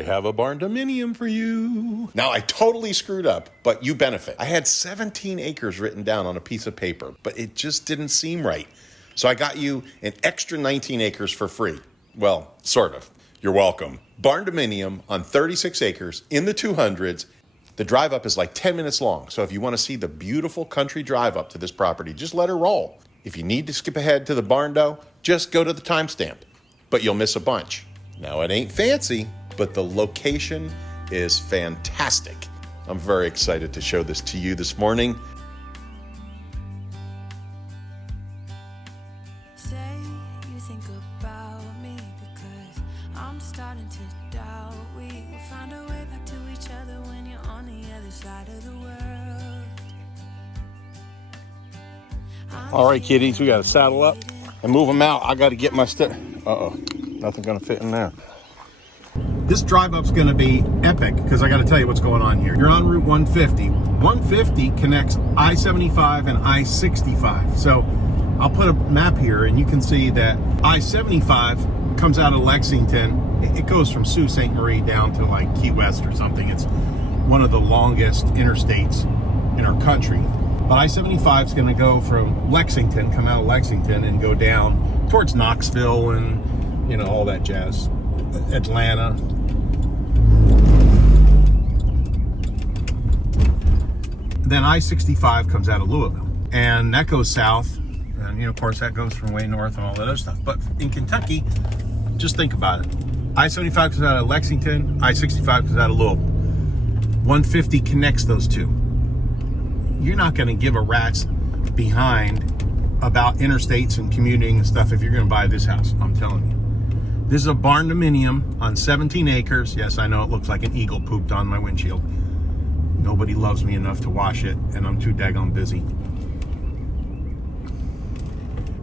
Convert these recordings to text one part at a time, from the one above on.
I have a Barndominium for you. Now, I totally screwed up, but you benefit. I had 17 acres written down on a piece of paper, but it just didn't seem right. So I got you an extra 19 acres for free. Well, sort of. You're welcome. Barndominium on 36 acres in the 200s. The drive up is like 10 minutes long. So if you want to see the beautiful country drive up to this property, just let her roll. If you need to skip ahead to the Barndo, just go to the timestamp. But you'll miss a bunch. Now, it ain't fancy, but the location is fantastic. I'm very excited to show this to you this morning. Say you think about me because I'm starting to doubt we will find a way back to each other when you're on the other side of the world. All right, kiddies, we got to saddle up and move them out. I got to get my stuff. Uh-oh, nothing going to fit in there. This drive up's going to be epic because I got to tell you what's going on here. You're on Route 150. 150 connects I-75 and I-65. So I'll put a map here and you can see that I-75 comes out of Lexington. It goes from Sault Ste. Marie down to like Key West or something. It's one of the longest interstates in our country. But I-75 is going to go from Lexington, come out of Lexington and go down towards Knoxville and, you know, all that jazz. Atlanta. Then I-65 comes out of Louisville. And that goes south. And, you know, of course, that goes from way north and all that other stuff. But in Kentucky, just think about it. I-75 comes out of Lexington. I-65 comes out of Louisville. 150 connects those two. You're not going to give a rat's behind about interstates and commuting and stuff if you're going to buy this house. I'm telling you. This is a Barndominium on 17 acres. Yes, I know it looks like an eagle pooped on my windshield. Nobody loves me enough to wash it, and I'm too daggone busy.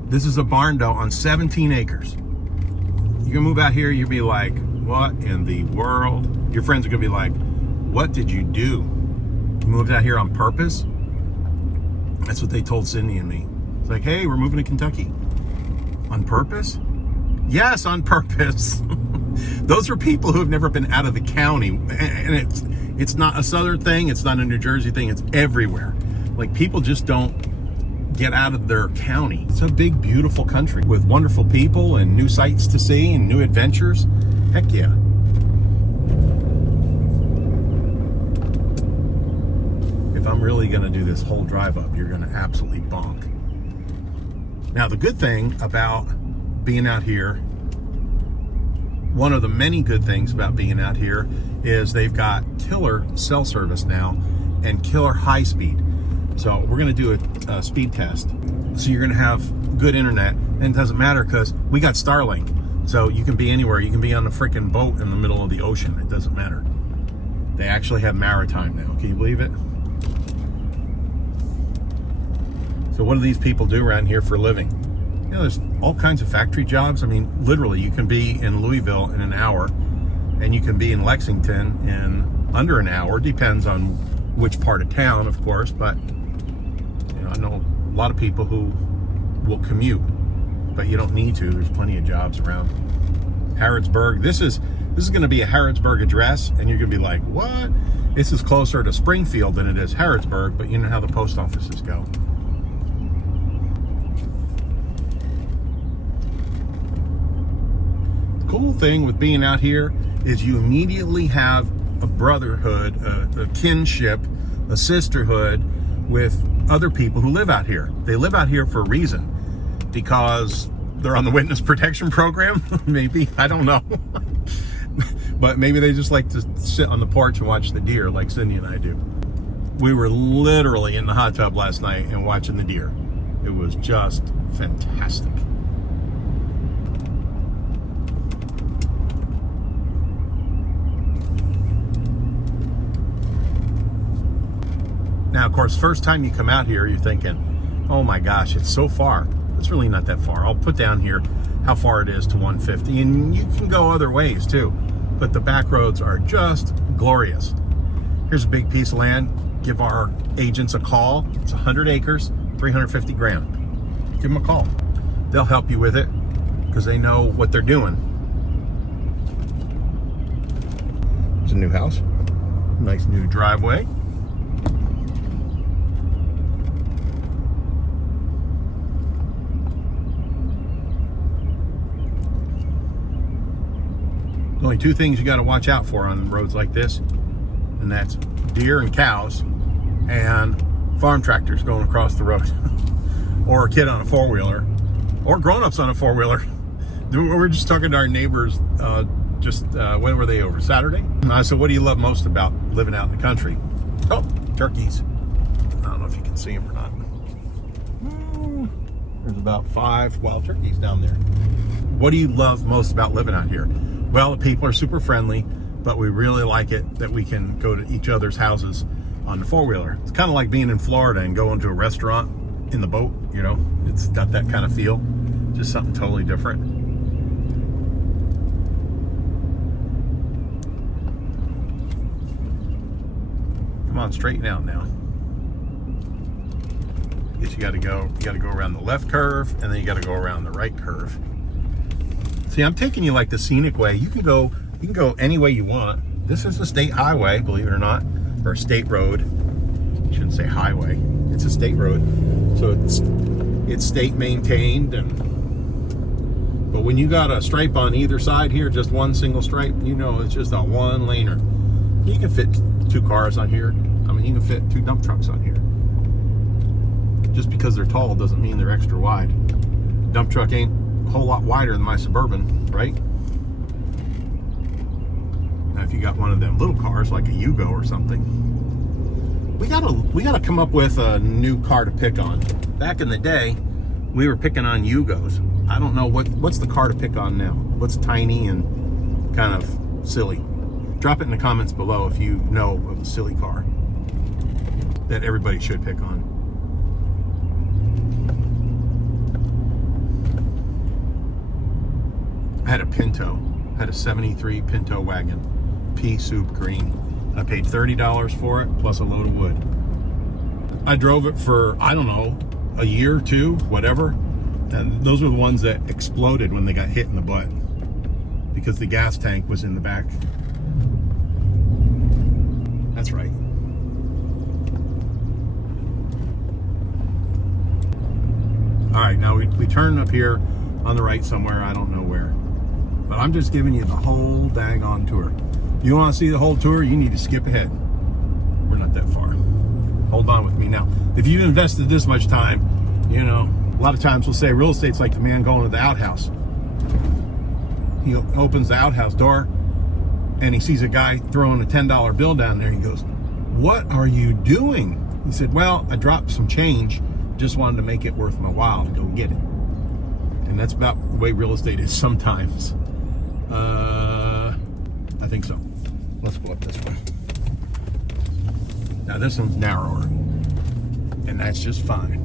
This is a Barndo on 17 acres. You're gonna move out here, you'll be like, what in the world? Your friends are gonna be like, what did you do? You moved out here on purpose? That's what they told Cindy and me. It's like, hey, we're moving to Kentucky. On purpose? Yes, on purpose. Those are people who have never been out of the county. And it's not a southern thing. It's not a New Jersey thing. It's everywhere. Like, people just don't get out of their county. It's a big, beautiful country with wonderful people and new sights to see and new adventures. Heck yeah. If I'm really going to do this whole drive up, you're going to absolutely bonk. Now, the good thing about being out here, one of the many good things about being out here is they've got killer cell service now and killer high speed. So we're going to do a speed test. So you're going to have good internet, and it doesn't matter because we got Starlink. So you can be anywhere. You can be on a freaking boat in the middle of the ocean. It doesn't matter. They actually have maritime now. Can you believe it? So what do these people do around here for a living? You know, there's all kinds of factory jobs. I mean, literally, you can be in Louisville in an hour, and you can be in Lexington in under an hour. Depends on which part of town, of course. But you know, I know a lot of people who will commute, but you don't need to. There's plenty of jobs around. Harrodsburg. This is going to be a Harrodsburg address, and you're going to be like, what? This is closer to Springfield than it is Harrodsburg, but you know how the post offices go. Cool thing with being out here is you immediately have a brotherhood, a kinship, a sisterhood with other people who live out here. They live out here for a reason, because they're on the witness protection program. Maybe, I don't know. But maybe they just like to sit on the porch and watch the deer like Cindy and I do. We were literally in the hot tub last night and watching the deer. It was just fantastic. Now, of course, first time you come out here, you're thinking, oh my gosh, it's so far. It's really not that far. I'll put down here how far it is to 150, and you can go other ways too. But the back roads are just glorious. Here's a big piece of land. Give our agents a call. It's 100 acres, 350 grand. Give them a call. They'll help you with it because they know what they're doing. It's a new house. Nice new driveway. There's only two things you got to watch out for on roads like this, and that's deer and cows and farm tractors going across the road, or a kid on a four-wheeler, or grown-ups on a four-wheeler. We were just talking to our neighbors when were they over? Saturday? And I said, what do you love most about living out in the country? Oh, turkeys. I don't know if you can see them or not. There's about 5 wild turkeys down there. What do you love most about living out here? Well, the people are super friendly, but we really like it that we can go to each other's houses on the four-wheeler. It's kind of like being in Florida and going to a restaurant in the boat, you know? It's got that kind of feel. Just something totally different. Come on, straighten out now. I guess you gotta go around the left curve, and then you gotta go around the right curve. See, I'm taking you like the scenic way. You can go any way you want. This is a state highway, believe it or not, or a state road. I shouldn't say highway. It's a state road. So it's state maintained, but when you got a stripe on either side here, just one single stripe, you know it's just a one-laner. You can fit 2 cars on here. I mean, you can fit 2 dump trucks on here. Just because they're tall doesn't mean they're extra wide. Dump truck ain't a whole lot wider than my Suburban, right? Now, if you got one of them little cars like a Yugo or something, we gotta come up with a new car to pick on. Back in the day, we were picking on Yugos. I don't know what's the car to pick on now. What's tiny and kind of silly? Drop it in the comments below if you know of a silly car that everybody should pick on. I had a Pinto. I had a 73 Pinto wagon. Pea soup green. I paid $30 for it, plus a load of wood. I drove it for, I don't know, a year or 2, whatever. And those were the ones that exploded when they got hit in the butt, because the gas tank was in the back. That's right. All right, now we turn up here on the right somewhere. I don't know where. But I'm just giving you the whole daggone tour. If you want to see the whole tour, you need to skip ahead. We're not that far. Hold on with me now. If you've invested this much time, you know, a lot of times we'll say real estate's like the man going to the outhouse. He opens the outhouse door and he sees a guy throwing a $10 bill down there. He goes, "What are you doing?" He said, "Well, I dropped some change. Just wanted to make it worth my while to go get it." And that's about the way real estate is sometimes. I think so. Let's go up this way. Now this one's narrower, and that's just fine.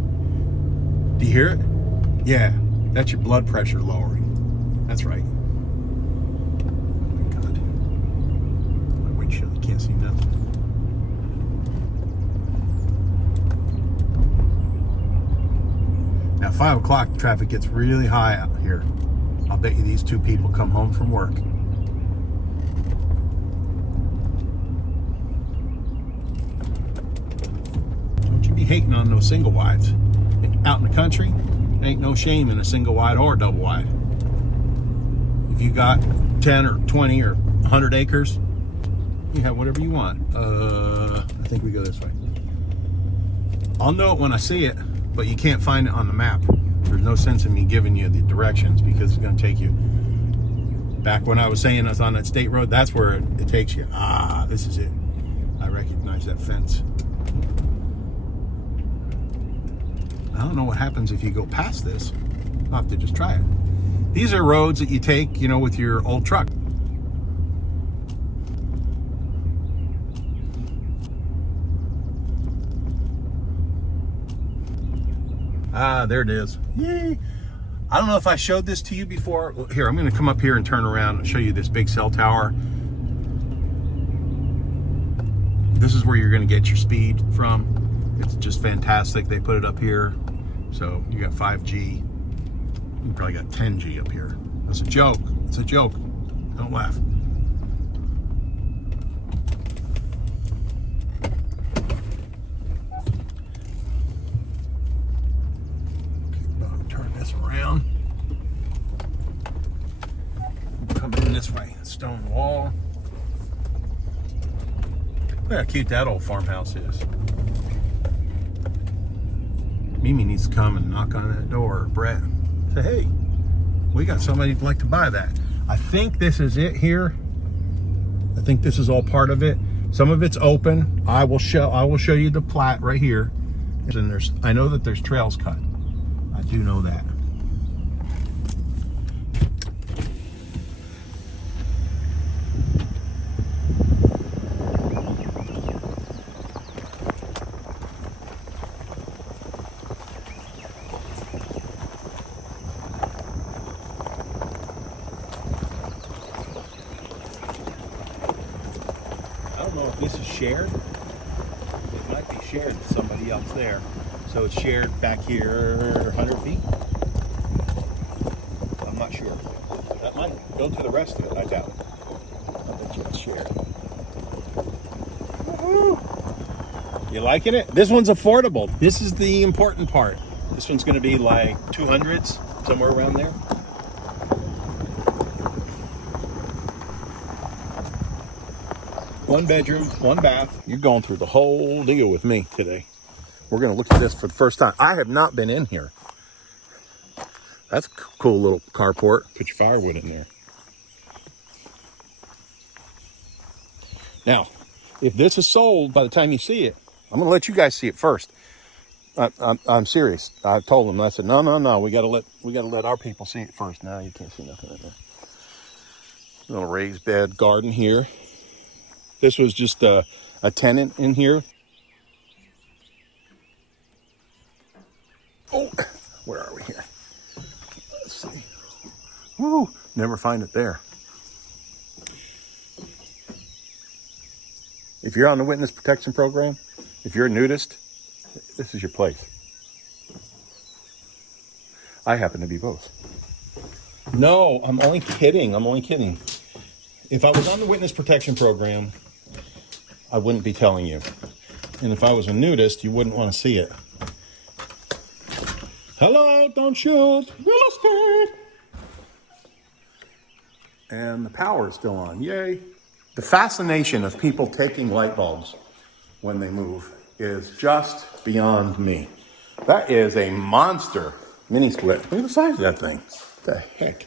Do you hear it? Yeah, that's your blood pressure lowering. That's right. Oh my God. My windshield, you can't see nothing. Now 5 o'clock, traffic gets really high out here. I'll bet you these 2 people come home from work. Don't you be hating on those single wides. Out in the country, ain't no shame in a single wide or a double wide. If you got 10 or 20 or 100 acres, you have whatever you want. I think we go this way. I'll know it when I see it, but you can't find it on the map. There's no sense in me giving you the directions because it's going to take you back when I was saying I was on that state road. That's where it takes you. Ah, this is it. I recognize that fence. I don't know what happens if you go past this. I'll have to just try it. These are roads that you take, you know, with your old truck. Ah, there it is. Yay. I don't know if I showed this to you before. Here, I'm going to come up here and turn around and show you this big cell tower. This is where you're going to get your speed from. It's just fantastic. They put it up here. So you got 5G. You probably got 10G up here. That's a joke. It's a joke. Don't laugh. Look how cute that old farmhouse is. Mimi needs to come and knock on that door. Brett, say, hey, we got somebody who'd like to buy that. I think this is it here. I think this is all part of it. Some of it's open. I will show you the plat right here. And I know that there's trails cut. I do know that. I don't know if this is shared. It might be shared with somebody else there. So it's shared back here 100 feet. I'm not sure. That might go to the rest of it. I doubt it. I bet you it's shared. Woo-hoo. You liking it? This one's affordable. This is the important part. This one's going to be like 200s, somewhere around there. One bedroom, one bath. You're going through the whole deal with me today. We're going to look at this for the first time. I have not been in here. That's a cool little carport. Put your firewood in there. Now, if this is sold by the time you see it, I'm going to let you guys see it first. I'm serious. I told them. I said, no. We got to let our people see it first. Now you can't see nothing in there. Little raised bed garden here. This was just a tenant in here. Oh, where are we here? Let's see. Woo, never find it there. If you're on the witness protection program, if you're a nudist, this is your place. I happen to be both. No, I'm only kidding. If I was on the witness protection program, I wouldn't be telling you. And if I was a nudist, you wouldn't want to see it. Hello, don't shoot. Real estate. And the power is still on. Yay. The fascination of people taking light bulbs when they move is just beyond me. That is a monster mini split. Look at the size of that thing. What the heck?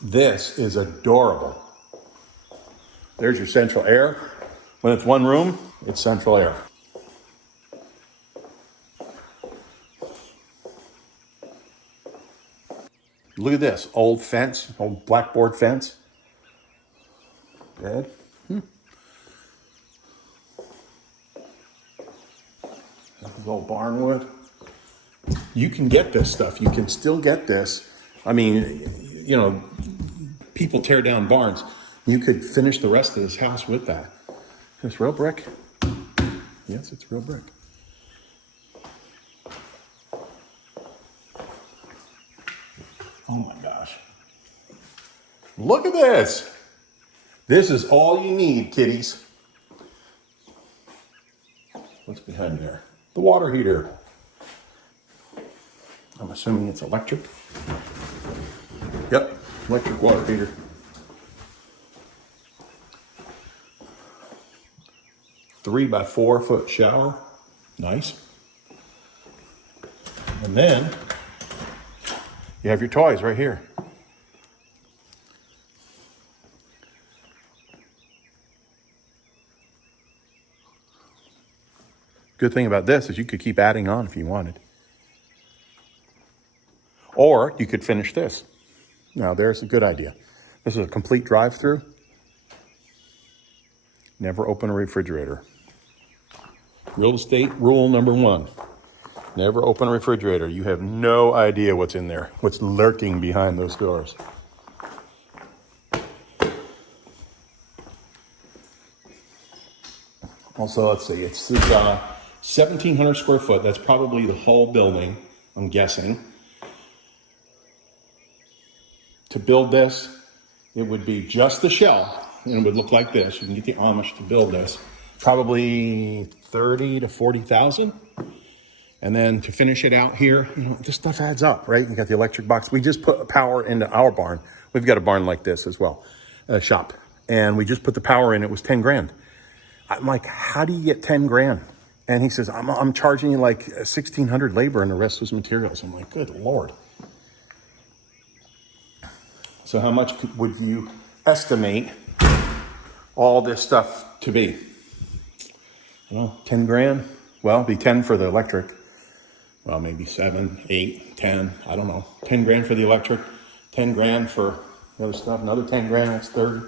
This is adorable. There's your central air. When it's one room, it's central air. Look at this, old fence, old blackboard fence. Bed. This is old barnwood. You can get this stuff. You can still get this. I mean, you know, people tear down barns. You could finish the rest of this house with that. It's real brick. Yes, it's real brick. Oh my gosh. Look at this. This is all you need, kiddies. What's behind there? The water heater. I'm assuming it's electric. Yep, electric water heater. 3 by 4 foot shower. Nice. And then you have your toys right here. Good thing about this is you could keep adding on if you wanted. Or you could finish this. Now there's a good idea. This is a complete drive-through. Never open a refrigerator. Real estate rule number 1. Never open a refrigerator. You have no idea what's in there, what's lurking behind those doors. Also, let's see, it's 1,700 square foot. That's probably the whole building, I'm guessing. To build this, it would be just the shell, and it would look like this. You can get the Amish to build this. Probably 30 to 40,000. And then to finish it out here, you know, this stuff adds up, right? You got the electric box. We just put power into our barn. We've got a barn like this as well, a shop. and we just put the power in. It was 10 grand. I'm like, how do you get 10 grand? And he says, I'm charging you like 1,600 labor and the rest was materials. I'm like, good Lord. So how much would you estimate all this stuff to be? You know, 10 grand? Well, it'd be 10 for the electric. Well, maybe 7, 8, 10, I don't know. 10 grand for the electric, 10 grand for the other stuff, another 10 grand, that's 30.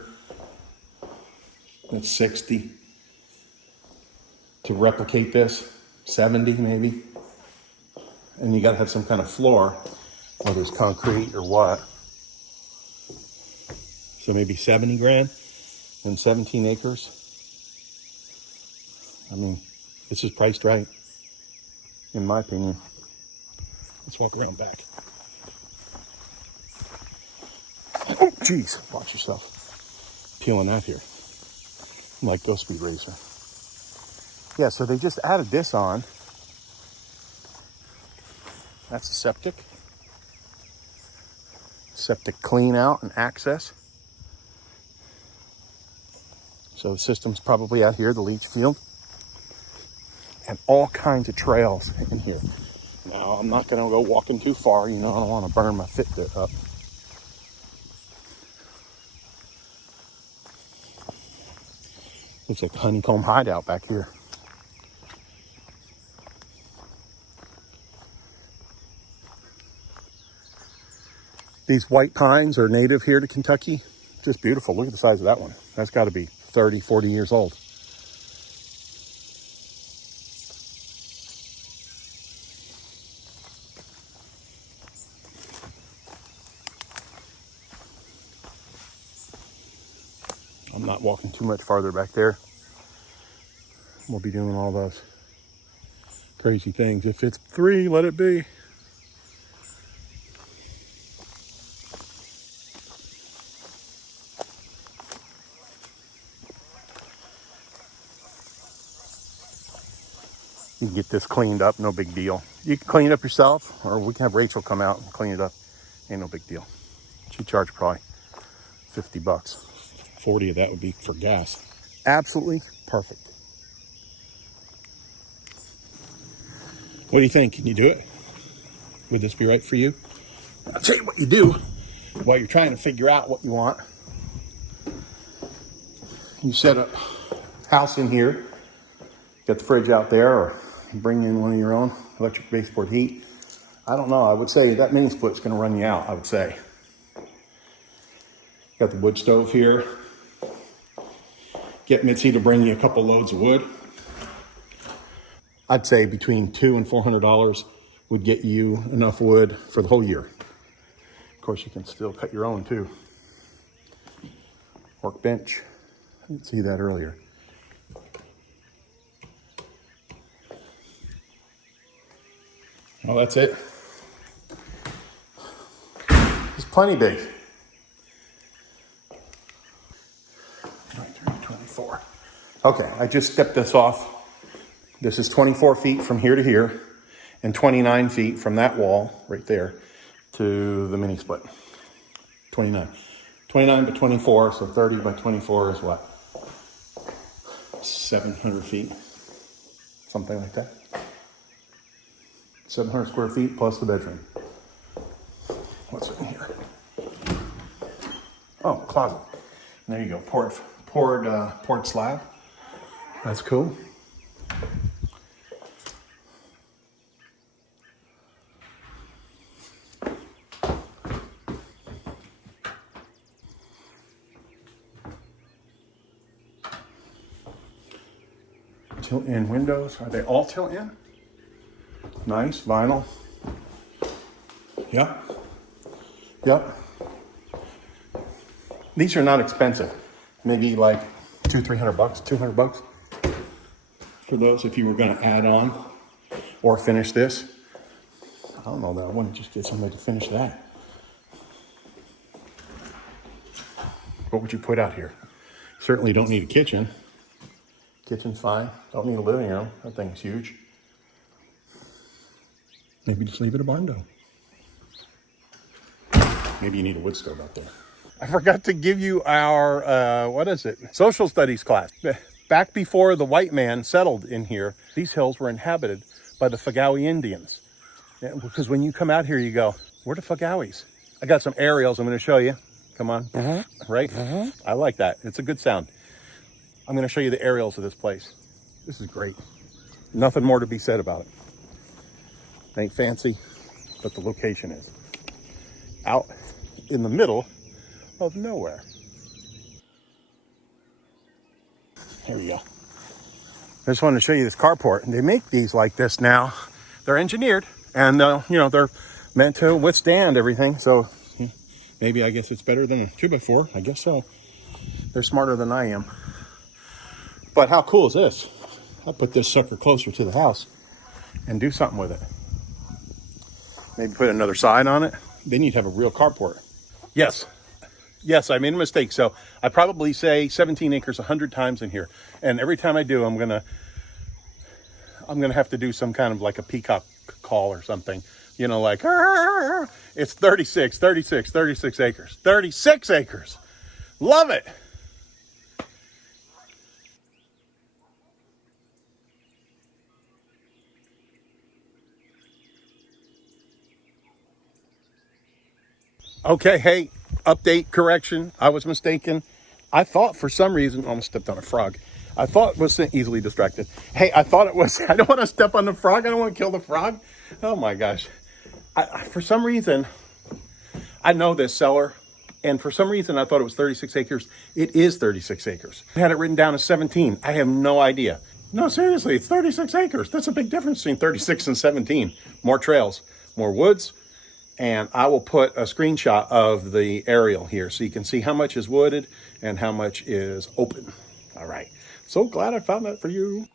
That's 60. To replicate this, 70 maybe. And you gotta have some kind of floor, whether it's concrete or what. So maybe 70 grand and 17 acres. I mean, this is priced right, in my opinion. Let's walk around back. Oh, geez, watch yourself. Peeling that here. I'm like Go Speed Racer. Yeah, so they just added this on. That's a septic. Septic clean out and access. So the system's probably out here, the leach field. And all kinds of trails in here. Now, I'm not going to go walking too far. You know, I don't want to burn my Fitbit up. Looks like a honeycomb hideout back here. These white pines are native here to Kentucky. Just beautiful. Look at the size of that one. That's got to be 30, 40 years old. I'm not walking too much farther back there. We'll be doing all those crazy things. If it's 3, let it be. You can get this cleaned up, no big deal. You can clean it up yourself, or we can have Rachel come out and clean it up. Ain't no big deal. She charged probably $50. 40 of that would be for gas. Absolutely perfect. What do you think? Can you do it? Would this be right for you? I'll tell you what you do while you're trying to figure out what you want. You set a house in here, got the fridge out there, or bring in one of your own electric baseboard heat. I don't know. I would say that mini split's going to run you out, I would say. Got the wood stove here. Get Mitzi to bring you a couple loads of wood. I'd say between $200 and $400 would get you enough wood for the whole year. Of course, you can still cut your own too. Workbench. I didn't see that earlier. Well, that's it. It's plenty big. 24. Okay, I just stepped this off. This is 24 feet from here to here and 29 feet from that wall right there to the mini split. 29. 29 by 24, so 30 by 24 is what? 700 feet. Something like that. 700 square feet plus the bedroom. What's in here? Oh, closet. And there you go. Poured slab. That's cool. Tilt-in windows. Are they all tilt-in? Nice, vinyl. Yep. Yep. These are not expensive. Maybe like $200-300, $200 for those if you were going to add on or finish this. I don't know that I wouldn't just get somebody to finish that. What would you put out here? Certainly don't need a kitchen. Kitchen's fine. Don't need a living room. That thing's huge. Maybe just leave it a barn door. Maybe you need a wood stove out there. I forgot to give you our, social studies class. Back before the white man settled in here, these hills were inhabited by the Fagawi Indians. Because when you come out here, you go, where the Fagawis? I got some aerials I'm going to show you. Come on. Right? I like that. It's a good sound. I'm going to show you the aerials of this place. This is great. Nothing more to be said about it. Ain't fancy, but the location is. Out in the middle of nowhere. Here we go. I just wanted to show you this carport. They make these like this now. They're engineered, and they're meant to withstand everything. So maybe I guess it's better than a 2x4. I guess so. They're smarter than I am. But how cool is this? I'll put this sucker closer to the house and do something with it. Maybe put another side on it. Then you'd have a real carport. Yes, I made a mistake. So I probably say 17 acres 100 times in here. And every time I do, I'm gonna have to do some kind of like a peacock call or something. Like, it's 36 acres. 36 acres. Love it. Okay, hey, update, correction. I was mistaken. I thought for some reason, almost stepped on a frog. I thought it was easily distracted. Hey, I thought it was, I don't want to step on the frog. I don't want to kill the frog. Oh my gosh. For some reason, I know this seller, and for some reason I thought it was 36 acres. It is 36 acres. I had it written down as 17. I have no idea. No, seriously, it's 36 acres. That's a big difference between 36 and 17. More trails, more woods. And I will put a screenshot of the aerial here so you can see how much is wooded and how much is open. All right. So glad I found that for you.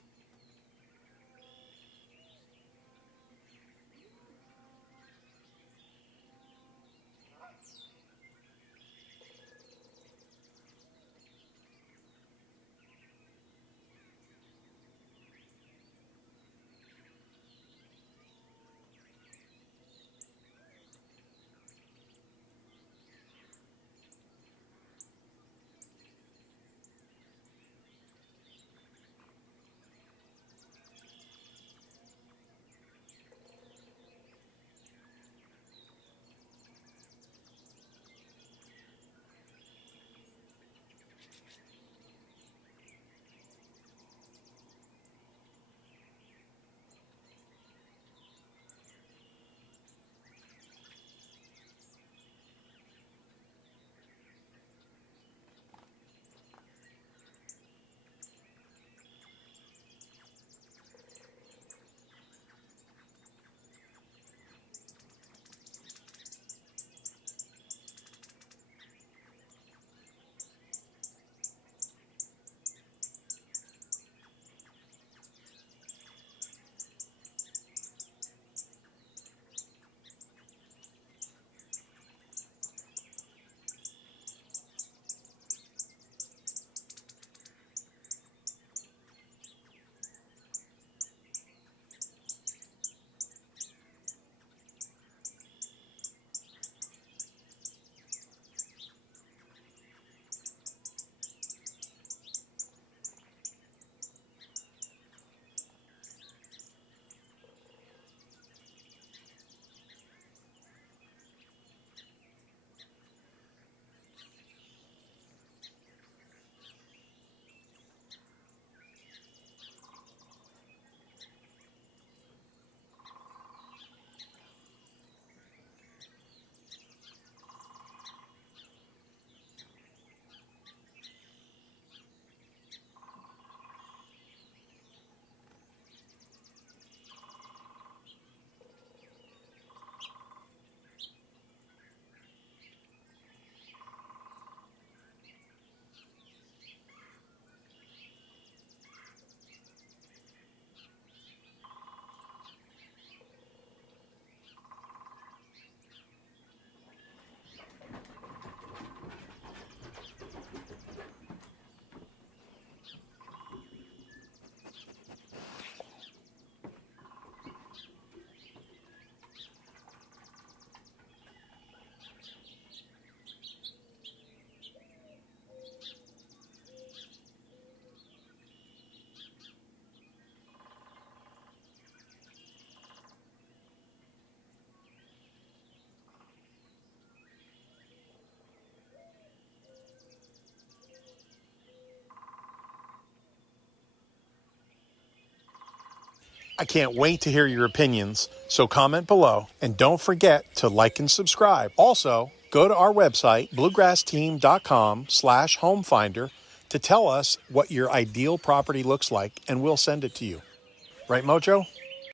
I can't wait to hear your opinions, so comment below and don't forget to like and subscribe. Also, go to our website, bluegrassteam.com/homefinder to tell us what your ideal property looks like and we'll send it to you. Right, Mojo?